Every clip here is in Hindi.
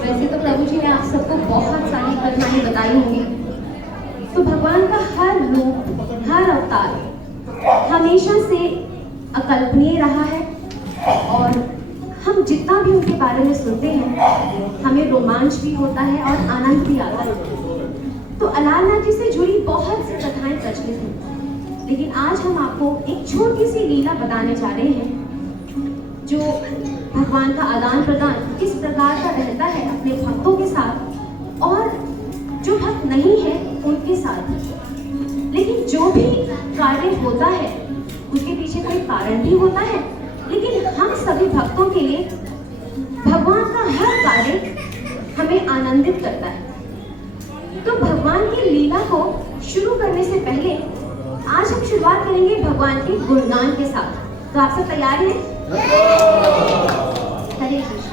वैसे तो प्रभु जी ने आप सबको बहुत सारी कथाएं बताई होंगी, तो भगवान का हर रूप, हर अवतार हमेशा से अकल्पनीय रहा है और हम जितना भी उनके बारे में सुनते हैं हमें रोमांच भी होता है और आनंद भी आता है। तो अलारनाथ जी से जुड़ी बहुत सी कथाएं प्रचलित हैं, लेकिन आज हम आपको एक छोटी सी लीला बताने जा रहे हैं जो भगवान का आदान प्रदान किस प्रकार का रहता है अपने भक्तों के साथ और जो भक्त नहीं है उनके साथ। लेकिन जो भी कार्य होता है उसके पीछे कोई कारण भी होता है, लेकिन हम सभी भक्तों के लिए भगवान का हर कार्य हमें आनंदित करता है। तो भगवान की लीला को शुरू करने से पहले आज हम शुरुआत करेंगे भगवान के गुणगान के साथ। तो आप सब तैयार हैं? हरे कृष्ण।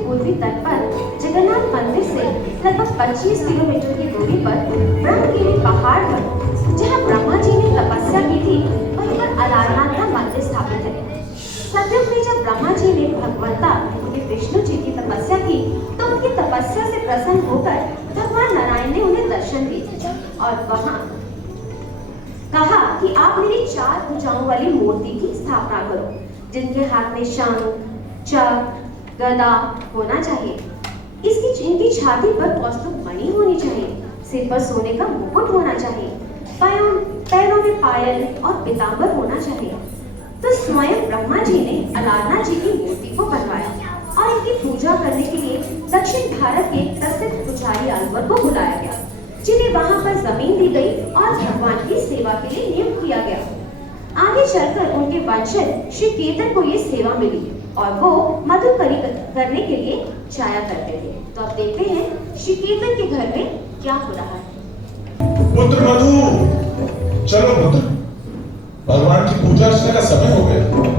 पूर्वी तट पर जगन्नाथ मंदिर से लगभग 25 किलोमीटर की दूरी पर ब्रह्मगिरी पहाड़ पर जहाँ ब्रह्मा जी ने तपस्या की थी वहीं पर अलारनाथ का मंदिर स्थापित है। सतयुग में जब ब्रह्मा जी ने भगवंता विष्णु जी की तपस्या की तो उनकी तपस्या से प्रसन्न होकर भगवान नारायण ने उन्हें दर्शन दिए और वहाँ कहा कि आप मेरी 4 भुजाओं वाली मूर्ति की स्थापना करो जिनके हाथ में शंख, चक्र, गदा होना चाहिए। इनकी छाती पर कौस्तुभ मणि होनी चाहिए। सिर पर सोने का मुकुट होना चाहिए, पैरों में पायल और पीतांबर होना चाहिए। तो स्वयं ब्रह्मा जी ने अलारनाथ जी की मूर्ति को बनवाया और इनकी पूजा करने के लिए दक्षिण भारत के प्रसिद्ध पुजारी अलवर को बुलाया गया, जिन्हें वहां पर जमीन दी गई और भगवान की सेवा के लिए नियुक्त किया गया। आगे चलकर उनके वंशज श्री केतन को ये सेवा मिली और वो मधुकरी करने के लिए जाया करते थे। तो अब देखते हैं श्री केतन के घर में क्या हो रहा है। पुत्र मधु, चलो पुत्र, भगवान की पूजा अर्चना का समय हो गया।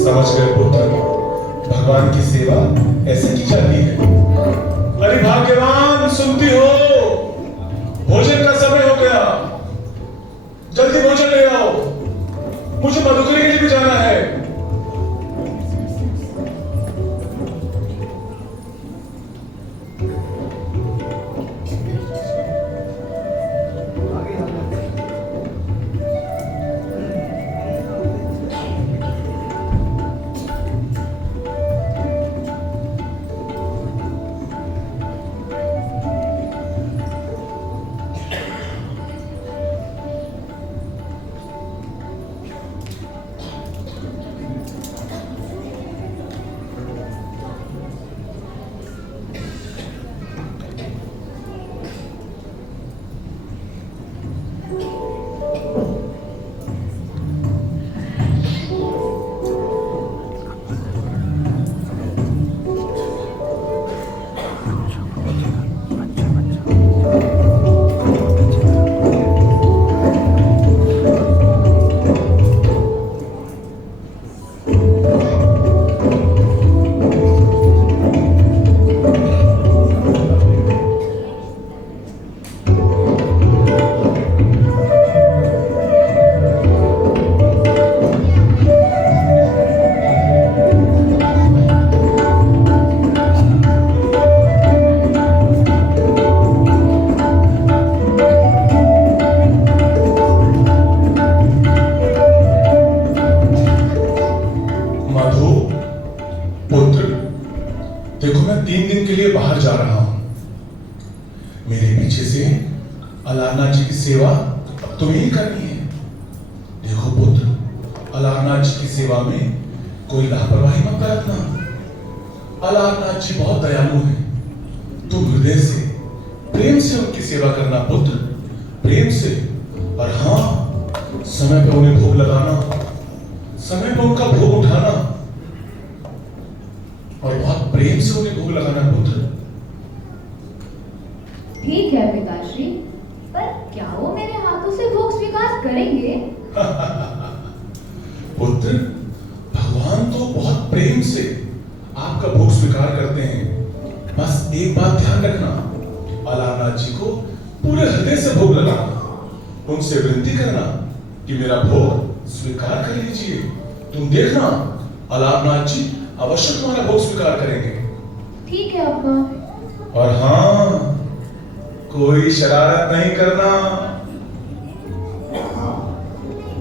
समझ गए पुत्र, भगवान की सेवा ऐसे की जाती है। अरे भाग्यवान, सुनती हो? भोजन का समय हो गया, जल्दी भोजन ले आओ, मुझे मधुकरी के लिए भी जाना है। देखो, मैं 3 दिन के लिए बाहर जा रहा हूं। मेरे पीछे से अलारनाथ जी की सेवा अब तुम्हें ही करनी है। देखो पुत्र, अलारनाथ जी की सेवा में कोई लापरवाही मत बरतना। अलारनाथ जी बहुत दयालु हैं। तुम हृदय से, प्रेम से उनकी सेवा करना पुत्र, प्रेम से। और हाँ, समय पर उन्हें भोग लगाना, समय पर उनका भोग उठाना और बहुत प्रेम से उन्हें भोग लगाना पुत्र। ठीक है पिताश्री, पर क्या वो मेरे हाथों से भोग स्वीकार करेंगे? पुत्र, भगवान तो बहुत प्रेम से आपका भोग स्वीकार करते हैं। बस एक बात ध्यान रखना, अलारनाथ जी को पूरे हृदय से भोग लगाना, उनसे विनती करना कि मेरा भोग स्वीकार कर लीजिए। तुम देखना, अलारनाथ जी अवश्य तुम्हारा भोग स्वीकार करेंगे। ठीक है अब्बा। और हाँ, कोई शरारत नहीं करना।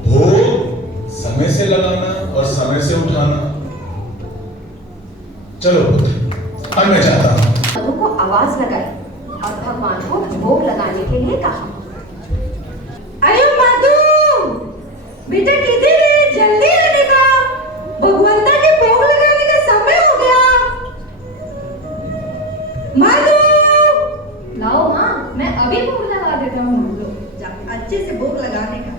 भोग समय से लगाना और समय से उठाना। चलो पुत्र, अब मैं जाता हूं। मधु को आवाज लगाई और भगवान को भोग लगाने के लिए कहा। अरे मधु, बेटा किधर है? जल्दी आने का, भगवंता के भोग लगाने का समय हो गया। मधु, लाओ माँ, मैं अभी भोग लगा देता हूँ। जाके अच्छे से भोग लगाने का।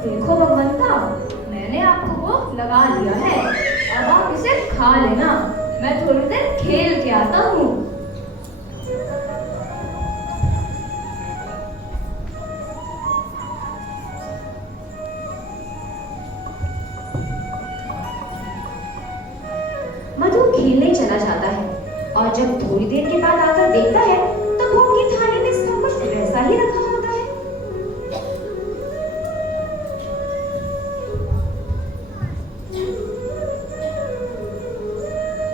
देखो भगवंता, मैंने आपको भोग लगा दिया है, अब आप इसे खा लेना। मैं थोड़ी देर खेल के आता हूँ। मधु खेलने चला जाता है और जब थोड़ी देर के बाद आकर देखता है तो भोग की थाली में सब कुछ वैसा ही रखा होता है।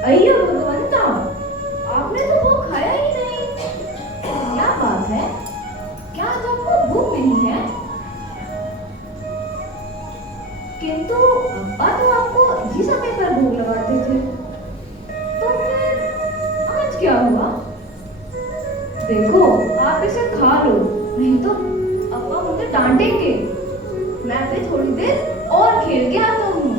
अय्यो भगवंता, आपने तो भोग खाया ही नहीं। क्या बात है? क्या आज आपको भूख नहीं है? किंतु अब्बा तो आपको इसी समय पर भोग लगाते थे, तो फिर आज क्या हुआ? देखो, आप इसे खा लो, नहीं तो अब्बा मुझे डांटेंगे। मैं फिर थोड़ी देर और खेल के आता हूँ।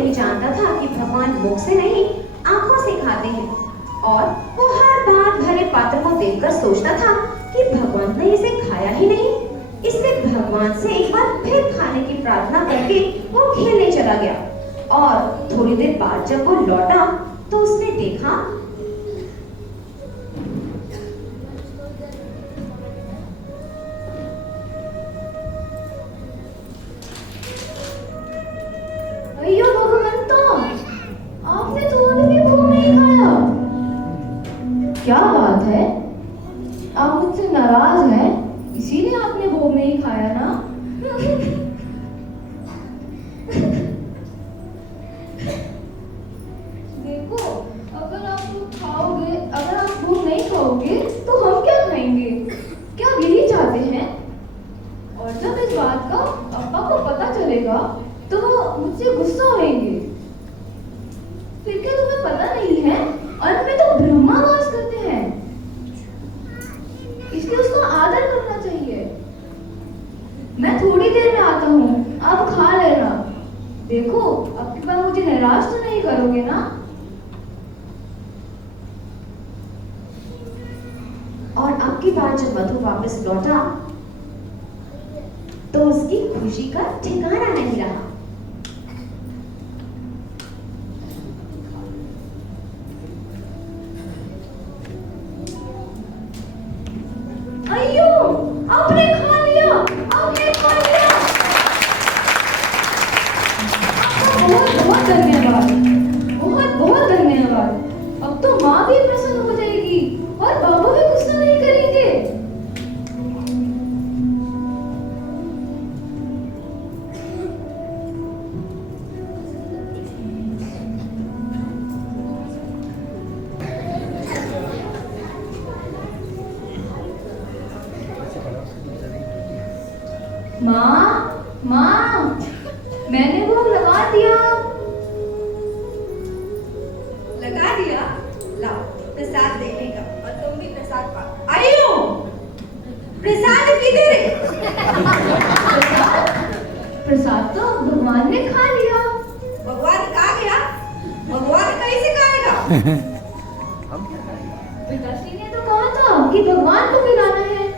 नहीं जानता था कि भगवान मुख से नहीं आंखों से खाते हैं, और वो हर बात भरे पात्र को देखकर सोचता था कि भगवान ने इसे खाया ही नहीं। इसलिए भगवान से एक बार फिर खाने की प्रार्थना करके वो खेलने चला गया। और थोड़ी देर बाद जब वो लौटा तो उसने देखा अयो भगवंता, आपने तो अभी भी भोग नहीं खाया। क्या बात है, आप मुझसे नाराज हैं, इसीलिए आपने भोग नहीं खाया ना? देखो, अगर आप भोग नहीं खाओगे तो हम क्या खाएंगे? क्या आप यही चाहते हैं? और जब इस बात का अब्बा को पता चलेगा तो वो मुझसे गुस्सा होंगे। फिर क्या तुम्हें पता नहीं है, अंत में तो ब्रह्मा वास करते हैं, इसलिए उसका आदर करना चाहिए। मैं थोड़ी देर में आता हूँ, आप खा लेना। देखो, अब की बार मुझे निराश तो नहीं करोगे ना? और अब की बार जब मधु वापस लौटा तो उसकी खुशी का ठिकाना नहीं रहा। अयो, आपने खा लिया, आपने खा लिया। आपका बहुत बहुत धन्यवाद, बहुत बहुत धन्यवाद। अब तो माँ भी प्रसन्न हो जाएगी और बाबा भी गुस्सा नहीं करेंगे। माँ, मैंने भोग लगा दिया। लगा दिया? लाओ प्रसाद देने का, और तुम भी प्रसाद पाओ। आइयो, प्रसाद किधर है? प्रसाद तो भगवान ने खा लिया। भगवान कहाँ गया? भगवान कैसे खाएगा? पिताश्री ने तो कहा था कि भगवान को खिलाना है।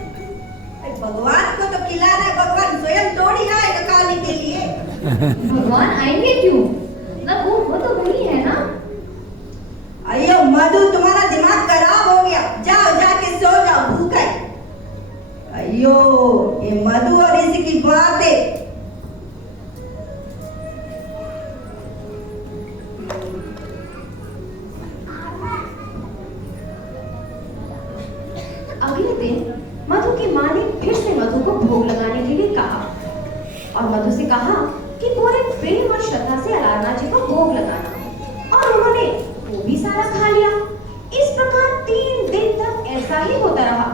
भगवान को तो खिलाना है, भगवान स्वयं थोड़ी आएगा खाने के लिए। भगवान आएंगे क्यों? ना वो तो बुरी है ना? अयो मधु, तुम्हारा दिमाग खराब हो गया, जाओ जाके सो जाओ, भूख है। अयो ये मधु और इसकी बातें। अगले दिन मधु की माँ ने फिर से मधु को भोग लगाने के लिए कहा और मधु से कहा कि पूरे प्रेम और श्रद्धा से अलारनाथ जी को भोग लगाना, और उन्होंने वो भी सारा खा लिया। इस प्रकार 3 दिन तक ऐसा ही होता रहा।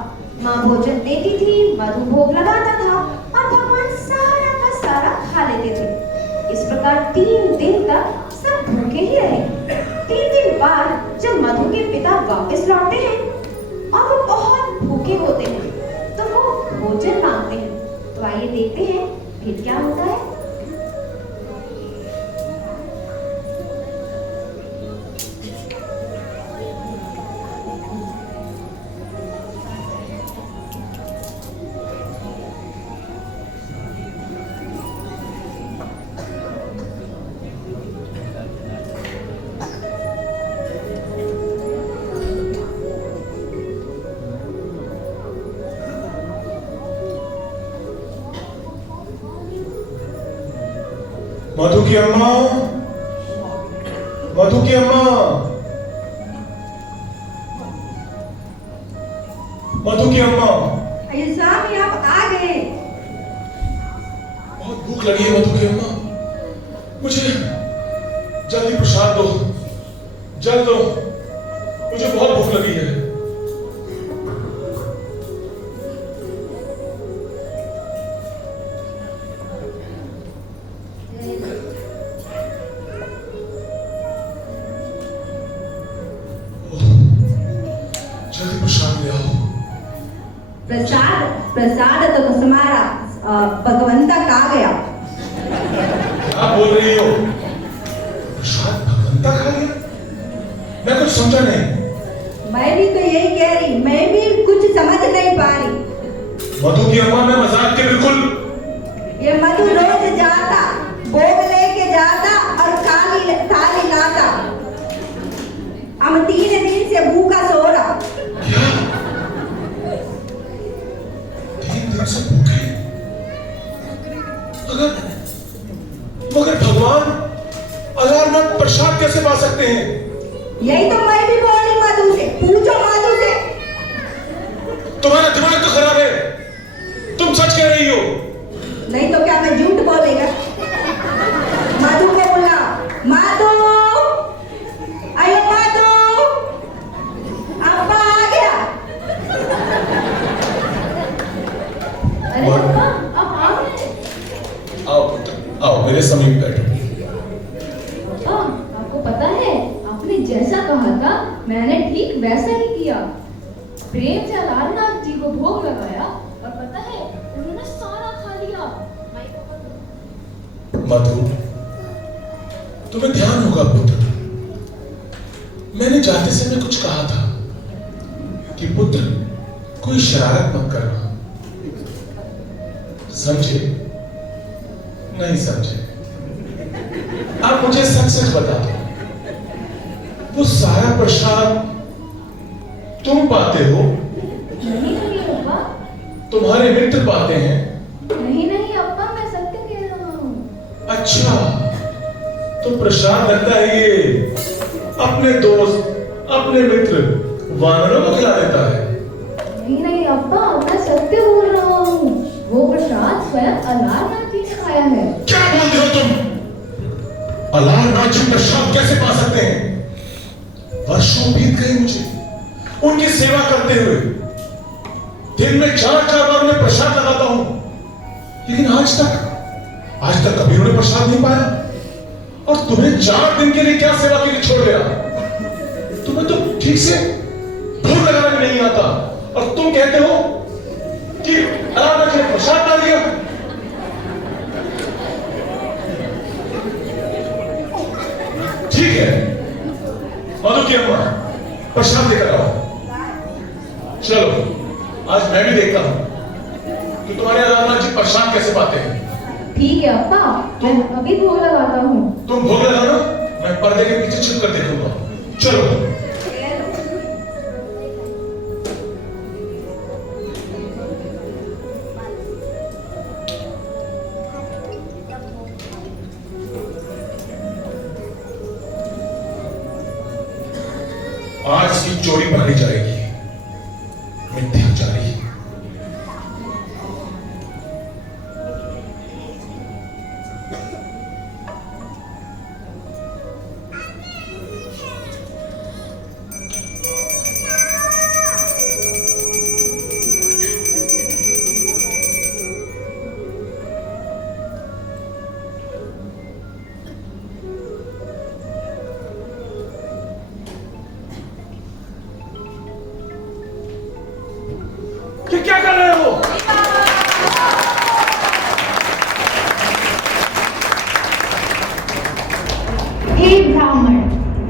माँ भोजन देती थी, मधु भोग लगाता था और भगवान सारा का सारा खा लेते थे। इस प्रकार 3 दिन तक सब भूखे ही रहे। 3 दिन बाद जब मधु के पिता वापस लौटते हैं और वो बहुत भूखे होते हैं तो वो भोजन मांगते हैं। तो आइए देखते हैं फिर क्या होता है। मधु की अम्मा, मधु की अम्मा, मधु की अम्मा। अयो स्वामी, आप आ गए। बहुत भूख लगी है मधु की अम्मा, मुझे जल्दी प्रसाद दो, जल दो, मुझे बहुत भूख लगी है। जल्दी प्रसाद ले आओ। प्रसाद तो तुम्हारा भगवंता कहाँ गया? क्या बोल रही हो? समझा नहीं। मैं भी तो यही कह रही, मैं भी कुछ समझ नहीं पा रही। मधु की अम्मा, मैं मजाक के बिल्कुल। ये मधु रोज जाता, भोग लेके जाता और थाली लाता। हम 3 दिन से भूखा सो रहा। क्या? 3 दिन से भूखे? मगर भगवान अलारनाथ प्रसाद कैसे पा सकते हैं? यही तो मैं भी बोली मधु से, पूछो मधु से। तुम्हारा दिमाग तो खराब है, तुम सच कह रही हो। नहीं तो क्या मैं झूठ बोलेगा? मधु को बोला, मधु, आयो मधु, अब्बा आ गया। अरे अब्बा, आप आ गए। आओ पुत्र, आओ मेरे समीप बैठो। अब्बा, आपको पता है, आपने जैसा कहा था मैंने ठीक वैसा ही किया। प्रेम से अलारनाथ जी को भोग लगाया और पता है उन्होंने सारा खा लिया। मधु, तुम्हें ध्यान होगा पुत्र, मैंने जाते समय कुछ कहा था कि पुत्र कोई शरारत मत करना। समझे? नहीं समझे? आप मुझे सच सच बता दो, वो सारा प्रसाद तुम पाते हो? नहीं नहीं अब्बा, तुम्हारे मित्र पाते हैं? नहीं नहीं अब्बा, मैं सत्य कह रहा हूँ। अच्छा, तो प्रसाद लगता है ये अपने दोस्त, अपने मित्र वानरों को खिला देता है। नहीं नहीं अब्बा, मैं सत्य बोल रहा हूँ। वो प्रसाद स्वयं अलारनाथ जी ने खाया है। क्या बोलते हो तुम? अलारनाथ जी प्रसाद कैसे पा सकते हैं? वर्षों बीत गए मुझे उनकी सेवा करते हुए। दिन में 4-4 बार उन्हें प्रसाद लगाता हूं, लेकिन आज तक कभी उन्हें प्रसाद नहीं पाया। और तुम्हें 4 दिन के लिए क्या सेवा के लिए छोड़ गया? तुम्हें तो ठीक से भोग लगाना भी नहीं आता, और तुम कहते हो कि अलारनाथ जी ने प्रसाद डाल दिया। ठीक है, मधु की अम्मा प्रसाद लेकर आओ। चलो, आज मैं भी देखता हूं कि तुम्हारे अलारनाथ जी प्रसाद कैसे पाते हैं। ठीक है अब्बा, मैं अभी भोग लगाता हूँ। तुम भोग लगाना, मैं पर्दे के पीछे छिप कर देखूंगा। चलो। आज की चोरी पकड़ी जाएगी, मिथ्या जारी। ये क्या कर रहे हो? हे ब्राह्मण,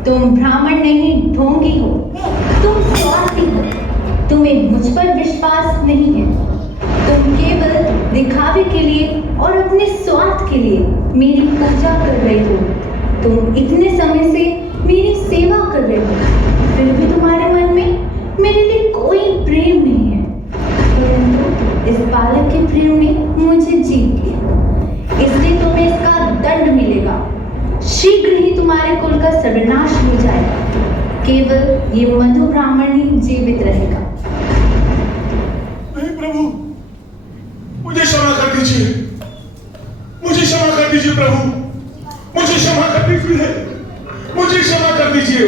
तुम ब्राह्मण नहीं ढोंगी हो, तुम स्वार्थी हो। तुम्हें मुझ पर विश्वास नहीं है। तुम केवल दिखावे के लिए और अपने स्वार्थ के लिए मेरी पूजा कर रहे हो। तुम इतने समय से मेरी सेवा कर रहे हो, फिर भी तुम्हारे मन में मेरे लिए कोई प्रेम नहीं है। परंतु इस बालक के प्रेम ने मुझे जीत लिया, इसलिए तुम्हें इसका दंड मिलेगा। शीघ्र ही तुम्हारे कुल का सर्वनाश हो जाएगा। केवल ये मधु ब्राह्मण ही जीवित रहेगा। नहीं प्रभु, मुझे क्षमा कर दीजिए, मुझे क्षमा कर दीजिए प्रभु, मुझे क्षमा कर दीजिए, मुझे क्षमा कर दीजिए।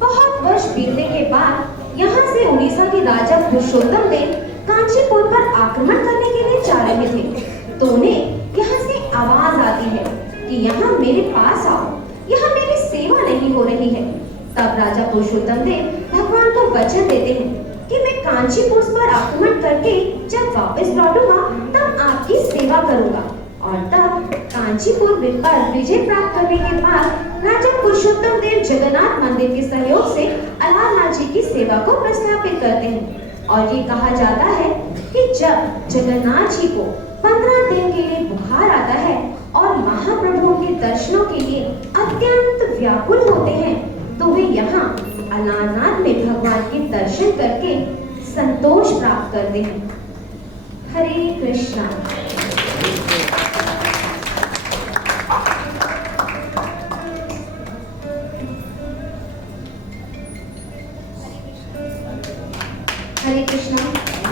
बहुत वर्ष बीतने के बाद यहाँ से उड़ीसा के राजा पुरुषोत्तम देव कांचीपुर पर आक्रमण करने के लिए जा रहे थे, तो उन्हें यहाँ से आवाज आती है कि यहाँ मेरे पास आओ, यहाँ मेरी सेवा नहीं हो रही है। तब राजा पुरुषोत्तम देव भगवान को वचन देते हैं कि मैं कांचीपुर पर आक्रमण करके जब वापस लौटूंगा तब आपकी सेवा करूंगा और तब कांचीपुर पर विजय प्राप्त करने के बाद राजा पुरुषोत्तम देव जगन्नाथ मंदिर के सहयोग से अलारनाथ जी की सेवा को प्रस्थापित करते हैं। और ये कहा जाता है कि जब जगन्नाथ जी को 15 दिन के लिए बुखार आता है और महाप्रभु के दर्शनों के लिए अत्यंत व्याकुल होते हैं, तो वे यहाँ अलारनाथ में भगवान के दर्शन करके संतोष प्राप्त करते हैं। हरे कृष्णा। हरे कृष्णा।